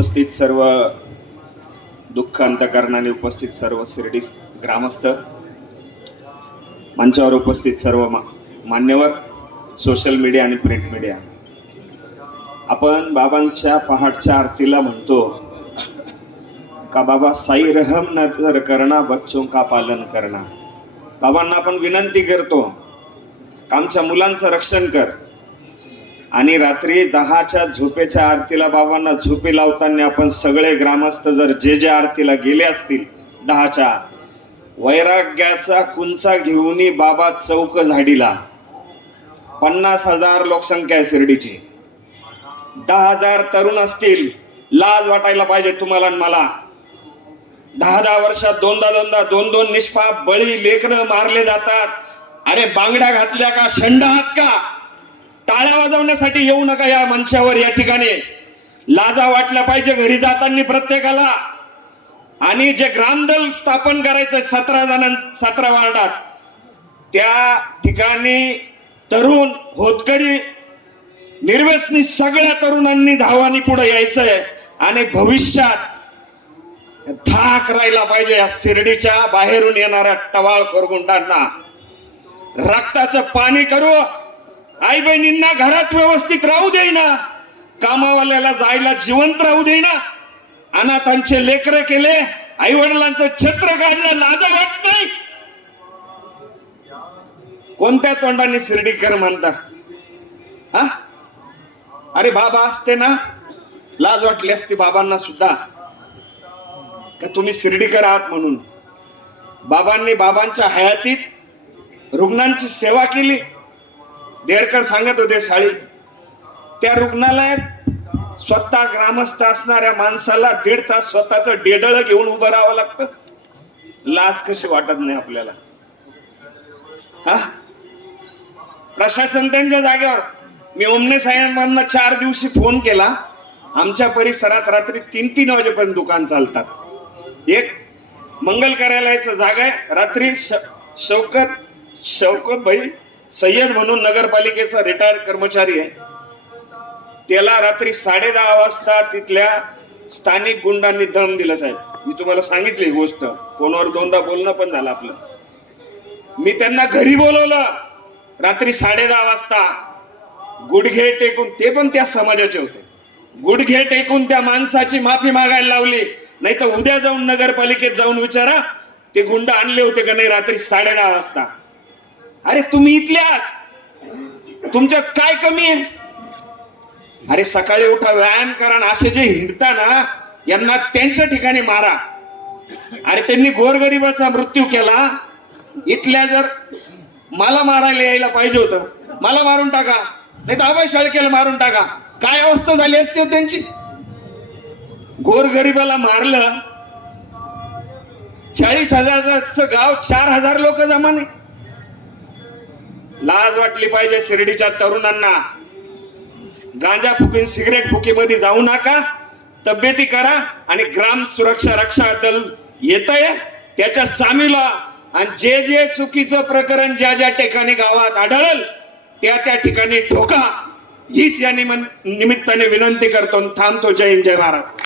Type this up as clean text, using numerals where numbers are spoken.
उपस्थित सर्व दुःख अंतकरणाने उपस्थित सर्व शिर्डी ग्रामस्थ, मंचावर उपस्थित सर्व मान्यवर, सोशल मीडिया आणि प्रिंट मीडिया, आपण बाबांच्या पहाटच्या आरतीला म्हणतो का बाबा साई रहम नजर करना, बच्चों का पालन करना. बाबांना आपण विनंती करतो आमच्या मुलांचं रक्षण कर. आणि रात्री 10च्या झोपेच्या आरतीला बाबांना झोपी लावताना आपण सगळे ग्रामस्थ जर जे आरतीला गेले असतील 10च्या, वैराग्याचा कुंचा घेऊन बाबा चौक झाडीला. 50,000 लोकसंख्या आहे शिर्डीची, 10,000 तरुण असतील. लाज वाटायला पाहिजे तुम्हाला आणि मला. 10 वर्षात दोन निष्पाप बळी लेकरं मारले जातात. अरे बांगड्या घातल्या का, शंड आहात का? टाळ्या वाजवण्यासाठी येऊ नका या मंचावर. या ठिकाणी लाजा वाटल्या पाहिजे घरी जाताना प्रत्येकाला. आणि जे ग्रामदल स्थापन करायचं 17 वार्डात, त्या ठिकाणी तरुण होतकरी निर्व्यसनी सगळ्या तरुणांनी धावानी पुढे यायचंय. आणि भविष्यात धाक राहिला पाहिजे या शिर्डीच्या बाहेरून येणाऱ्या टवाळखोर गुंडांना. रक्ताचं पाणी करू. आई बहिणींना घरात व्यवस्थित राहू देईना, कामावाल्याला जायला जिवंत राहू देईना, अनाथांचे लेकरं केले, आई वडिलांचं छत्र काढलं. लाज वाटत नाही? कोणत्या तोंडाने शिर्डीकर म्हणता? हा, अरे बाबा असते ना, लाज वाटली असती बाबांना सुद्धा का तुम्ही शिर्डीकर आहात म्हणून. बाबांनी बाबांच्या हयातीत रुग्णांची सेवा केली. देरकर सांगत होते साळी, त्या रुग्णालयात स्वतः ग्रामस्थ असणाऱ्या माणसाला 1.5 तास स्वतःच डेडळ घेऊन उभं राहावं लागतं. लाज कशी वाटत नाही आपल्याला? हा, प्रशासन त्यांच्या जागेवर. मी ओमने साहेबांना 4 दिवशी फोन केला. आमच्या परिसरात रात्री 3-3 वाजेपर्यंत दुकान चालतात. एक मंगल कार्यालयाचं जागा आहे. रात्री शौकत भाई सय्यद म्हणून नगरपालिकेचा रिटायर कर्मचारी आहे, त्याला रात्री 10:30 वाजता तिथल्या स्थानिक गुंडांनी दम दिला. साहेब, मी तुम्हाला सांगितली गोष्ट, फोनवर 2दा बोलणं पण झालं आपलं. मी त्यांना घरी बोलवलं रात्री 10:30 वाजता. गुडघे टेकून, ते पण त्या समाजाचे होते, गुडघे टेकून त्या माणसाची माफी मागायला लावली. नाही तर उद्या जाऊन नगरपालिकेत जाऊन विचारा ते गुंड आणले होते का नाही रात्री 10:30 वाजता. अरे तुम्ही इथल्यात, तुमच्यात काय कमी आहे? अरे सकाळी उठा, व्यायाम करा. असे जे हिंडता ना, यांना त्यांच्या ठिकाणी मारा. अरे त्यांनी गोरगरिबाचा मृत्यू केला. इथल्या जर मला मारायला यायला पाहिजे होतं, मला मारून टाका, नाही तर अभय शाळकेला मारून टाका. काय अवस्था झाली असती त्यांची? गोरगरिबाला मारलं. 40,000चं गाव, 4,000 लोक जमा नाही. लाज वाटली पाहिजे शिर्डीच्या तरुणांना. गांजा फुकीन, सिगरेट फुकीमध्ये जाऊ नका. तब्येती करा. आणि ग्राम सुरक्षा रक्षा दल येतंय त्याच्या सामील व्हा. आणि जे चुकीचं प्रकरण ज्या ठिकाणी गावात आढळेल त्या ठिकाणी ठोका. हीच या निमित्ताने विनंती करतो. थांबतो. जय हिंद, जय महाराज.